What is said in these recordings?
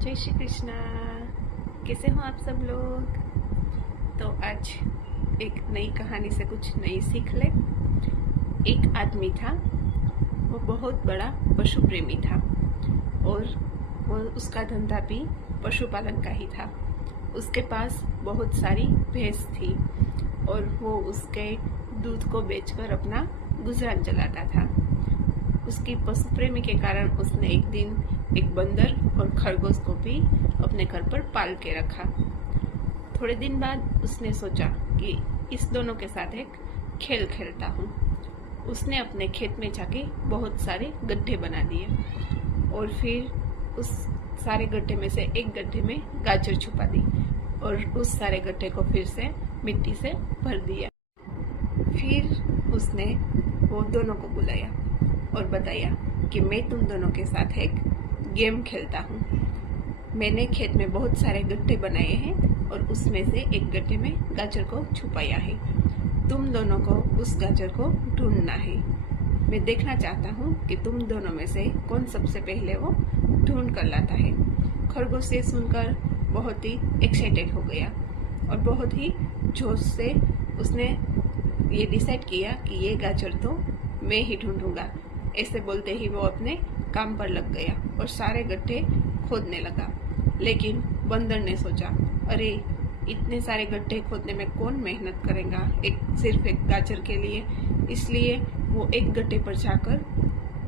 जय श्री कृष्णा। कैसे हो आप सब लोग। तो आज एक नई कहानी से कुछ नई सीख ले। एक आदमी था, वो बहुत बड़ा पशु प्रेमी था और वो उसका धंधा भी पशुपालन का ही था। उसके पास बहुत सारी भैंस थी और वो उसके दूध को बेचकर अपना गुजरान चलाता था। उसकी पशु प्रेमी के कारण उसने एक दिन एक बंदर और खरगोश को भी अपने घर पर पाल के रखा। थोड़े दिन बाद उसने सोचा कि इस दोनों के साथ एक खेल खेलता हूँ। उसने अपने खेत में जाके बहुत सारे गड्ढे बना दिए और फिर उस सारे गड्ढे में से एक गड्ढे में गाजर छुपा दी और उस सारे गड्ढे को फिर से मिट्टी से भर दिया। फिर उसने वो दोनों को बुलाया और बताया कि मैं तुम दोनों के साथ एक गेम खेलता हूँ। मैंने खेत में बहुत सारे गड्ढे बनाए हैं और उसमें से एक गड्ढे में गाजर को छुपाया है। तुम दोनों को उस गाजर को ढूंढना है। मैं देखना चाहता हूँ कि तुम दोनों में से कौन सबसे पहले वो ढूंढ कर लाता है। खरगोश ये सुनकर बहुत ही एक्साइटेड हो गया और बहुत ही जोश से उसने ये डिसाइड किया कि ये गाजर तो मैं ही ढूंढूंगा। ऐसे बोलते ही वो अपने काम पर लग गया और सारे गड्ढे खोदने लगा। लेकिन बंदर ने सोचा, अरे इतने सारे गड्ढे खोदने में कौन मेहनत करेगा सिर्फ एक गाजर के लिए। इसलिए वो एक गड्ढे पर जाकर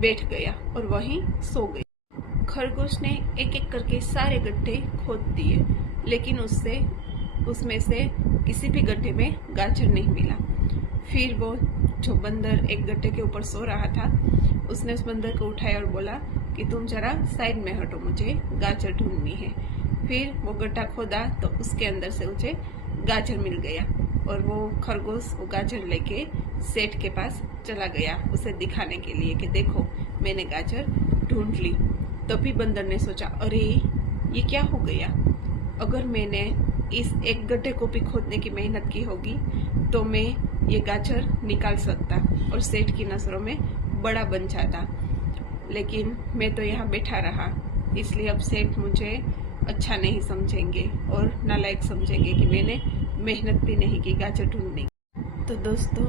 बैठ गया और वहीं सो गया। खरगोश ने एक एक करके सारे गड्ढे खोद दिए, लेकिन उसमें से किसी भी गड्ढे में गाजर नहीं मिला। फिर वो जो बंदर एक गड्ढे के ऊपर सो रहा था, उसने उस बंदर को उठाया और बोला कि तुम जरा साइड में हटो, मुझे गाजर ढूंढनी है। फिर वो गड्ढा खोदा तो उसके अंदर से उसे गाजर मिल गया और वो खरगोश वो गाजर लेके सेठ के पास चला गया उसे दिखाने के लिए कि देखो मैंने गाजर ढूंढ ली। तभी बंदर ने सोचा, अरे ये क्या हो गया। अगर मैंने इस एक गड्ढे को भी खोदने की मेहनत की होगी तो मैं ये गाजर निकाल सकता और सेठ की नजरों में बड़ा बन जाता। लेकिन मैं तो यहाँ बैठा रहा, इसलिए अब सेठ मुझे अच्छा नहीं समझेंगे और नालायक समझेंगे कि मैंने मेहनत भी नहीं की गाजर ढूंढने की। तो दोस्तों,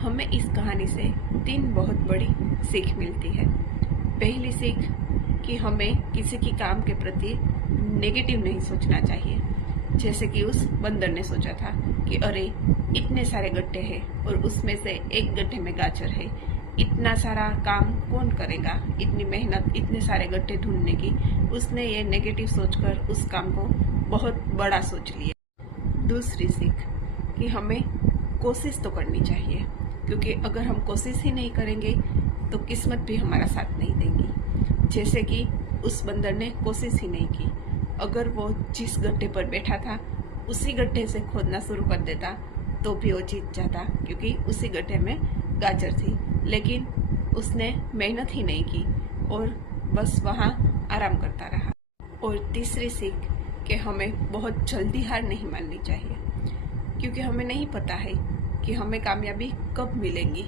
हमें इस कहानी से 3 बहुत बड़ी सीख मिलती है। पहली सीख कि हमें किसी की काम के प्रति नेगेटिव नहीं सोचना चाहिए, जैसे कि उस बंदर ने सोचा था कि अरे इतने सारे गड्ढे हैं और उसमें से एक गड्ढे में गाजर है, इतना सारा काम कौन करेगा, इतनी मेहनत इतने सारे गड्ढे ढूंढने की। उसने ये नेगेटिव सोचकर उस काम को बहुत बड़ा सोच लिया। दूसरी सीख कि हमें कोशिश तो करनी चाहिए, क्योंकि अगर हम कोशिश ही नहीं करेंगे तो किस्मत भी हमारा साथ नहीं देगी। जैसे कि उस बंदर ने कोशिश ही नहीं की। अगर वो जिस गड्ढे पर बैठा था उसी गड्ढे से खोदना शुरू कर देता तो भी वो जीत जाता, क्योंकि उसी गड्ढे में गाजर थी। लेकिन उसने मेहनत ही नहीं की और बस वहाँ आराम करता रहा। और तीसरी सीख कि हमें बहुत जल्दी हार नहीं माननी चाहिए, क्योंकि हमें नहीं पता है कि हमें कामयाबी कब मिलेगी।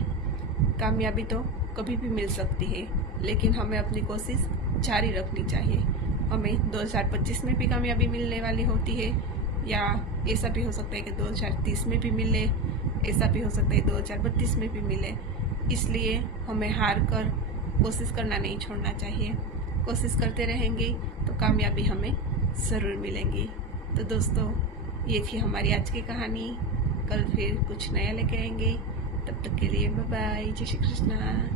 कामयाबी तो कभी भी मिल सकती है, लेकिन हमें अपनी कोशिश जारी रखनी चाहिए। हमें 2025 में भी कामयाबी मिलने वाली होती है, या ऐसा भी हो सकता है कि 2030 में भी मिले, ऐसा भी हो सकता है 2032 में भी मिले। इसलिए हमें हार कर कोशिश करना नहीं छोड़ना चाहिए। कोशिश करते रहेंगे तो कामयाबी हमें ज़रूर मिलेंगी। तो दोस्तों, ये थी हमारी आज की कहानी। कल फिर कुछ नया लेके आएंगे। तब तक के लिए बाय बाय। जय श्री कृष्णा।